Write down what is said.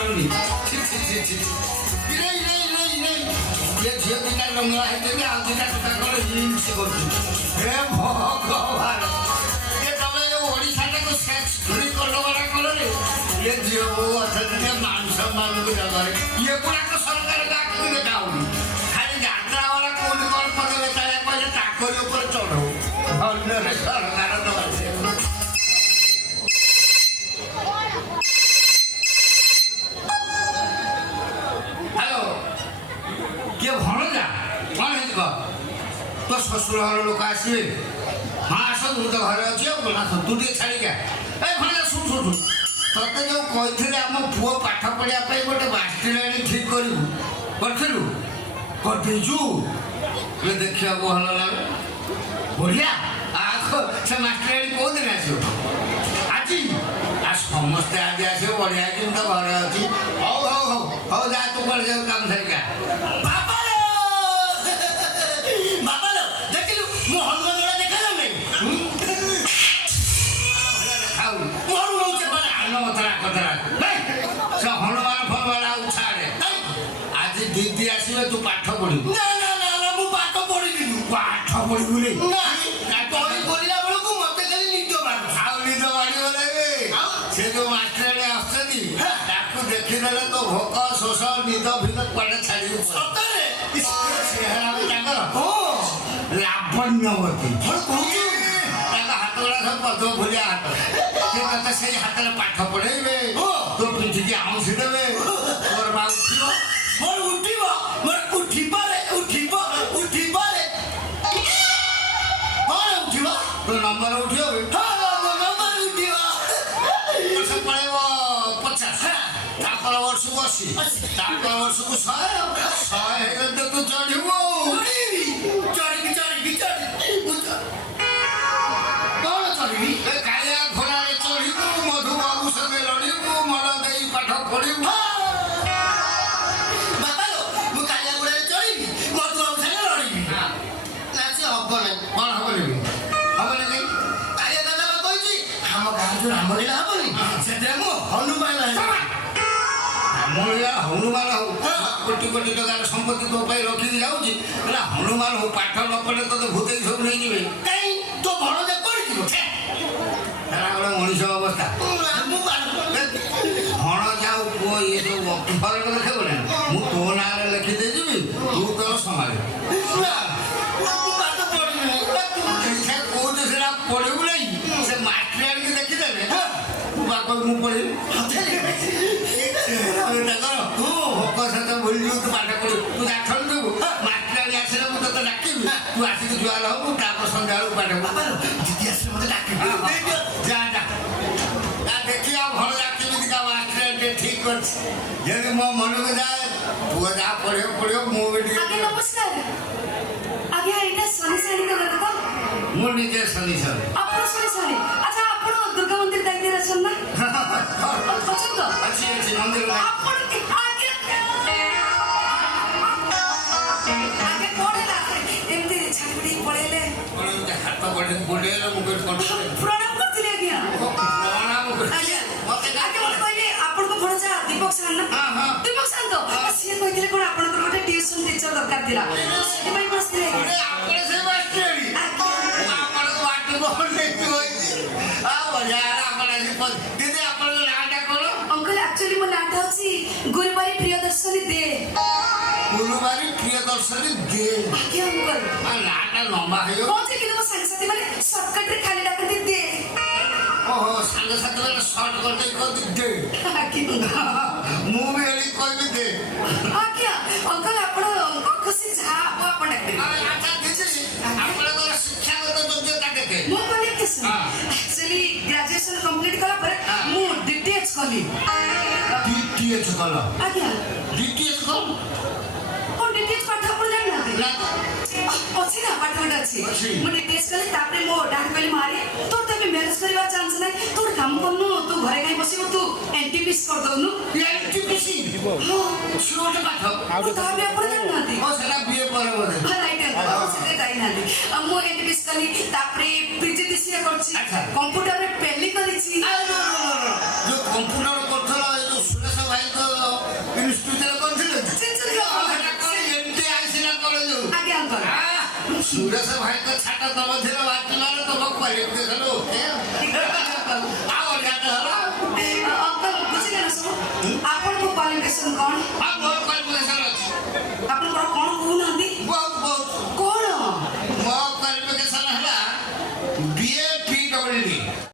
ମାରୁନି ये झील दिटा लंगड़ा है आउ दिटा कथा कले हिंस करछु हे भगवान ये तमे ओडिसा को सेक्स धुरी करलो बड़ा कलो रे ये झील वो अथने मान सम्मान को जगह ये पूरा को सरकार डाक के गाउनी खाली यात्रा वाला कोन कोन पदे बेचाया पहले टाकोर ऊपर चढ़ो भले रे सरकार तो तो शशुर घर लोक आसवे हाँ आस तू तो घर अच्छी तू टे छाड़ी भाई शुण शुण ते जो कही आम पुओ पाठ पढ़ाई गोटे बास्ट्री ठीक करूँ करदेचु देखा भल लगे बढ़िया आख से मास्टर कौ दिन आस आज समस्ते आज आस बढ़िया कि तो घर अच्छी हौ हौ हौ हौ जा तू कर काम धरिका आज दीदी आसवे तू पाठ पढ़ी ना ना ना मु पाठ पढ़ी पाठ पढ़ी बोलला बेलू मत निज निज बाड़ी से जो मास्टर आसती देखीदे तो भोक शोष निद भिद कड़े छाड़ी लावण्यवती हाथ गुड़ा सब पद्म भूलिया हाथ से हाथ में पाठ पढ़े तो पिठी आउसी देवे तोर बा उठिब मोर उठिब तो नंबर उठिब वर्ष 80 वर्ष को 100 तू चढ़ कालिया घोड़ा चढ़ू मधुबाबू संगे लड़ू मन दे पाठ पढ़ू कालिया घोड़ा चढ़ी मधुबाबू संगे लड़ी हबन कौन हबन हबन कालिया दादा कही आम गाँव जो रामलीला हबनी से हनुमान रामलीला हनुमान हो कोटी कोटी टकार संपत्ति तो रखी जाऊँगी हनुमान हो पाठ न पढ़े तो भूत सब नहीं जी कहीं तो भण मनीष अवस्था हण जाऊ पुओ ये सब फरक देखेब ना मु तो ना लिखिदे जी तू तो संभाल कौन से पढ़ू नहीं से मास्टर आड़े देखीदे बाप मु पढ़ी भोक सहित भूल तू पाठ पढ़ू तू आठन देबू मास्टर आड़े आसले मुझे डाक तू आसिक जुआर हबू सन्ध्या पाठ दीदी आस मत डाक जा देखिए भल जाती मास्टर ठीक कर मो मन को जाए पुआ जहाँ पढ़े पढ़ो मुझे नमस्कार आगे एटा सनी सानी का लगा मु निजे सनी सानी आपण सनी सानी अच्छा आपण दुर्गा मंदिर दायित्व अछन ना पसंद अच्छी मंदिर आपण आगे पढ़ेला एमती छाड़ी पढ़ेले हाथ बढ़े मुझे प्रणाम करती आज्ञा प्रणाम आपण को भणजा दीपक सान ना दीपक सान तो सी कहितले कोन आपण को गोटे ट्यूशन टीचर दरकार थिला सेति पई बसले आपण से मास्टरी आपण को वाटी बोल नहीं होई आ बजार आपण आज दीदी आपण को नाटा करो अंकल एक्चुअली मो नाटा अछि गुरुवारी प्रियदर्शनी दे गुरुवारी प्रियदर्शनी दे आके अंकल आ नाटा लंबा है कौन से किलो संगसाथी माने शॉर्टकट रे खाली डाकती दे ओहो संगसाथी वाला शॉर्ट करते को दे आके मु भी एली कोई भी दे आके अंकल आपण खुशी जा आपण डाकते अच्छा दीदी आपण को शिक्षागत योग्यता देते मो क्वालिफिकेशन एक्चुअली ग्रेजुएशन कंप्लीट कला पर मु डीटीएच कली डीटीएच कला आके डीटीएच कौन कोन डीटीएच पाठ पढ़ जाना अच्छी ना पाठ अच्छी मु डीटीएच कली तापरे मो डाड कली मारे तो तबे मैरिज करबा चांस नाही तो काम करनु तू घरे काई बसिबो तू एनटीपीसी कर दउनु एनटीपीसी हां छोट पाठ तो ताबे आपण जाना ओ सेला बीए पर बोले राइट से जाई ना मु एनटीपीसी कली तापरे पीजीडीसी करछि कंप्यूटर रे पेली करिछि जो कंप्यूटर करथला जो सुरेश भाई को ସୁରେଶ ଭାଇ ତ ଛାଟ ତମ ଧିର ବାଟିଲାରେ ତମ କ୍ୱାଲିଟି ଦେଖିଲୁ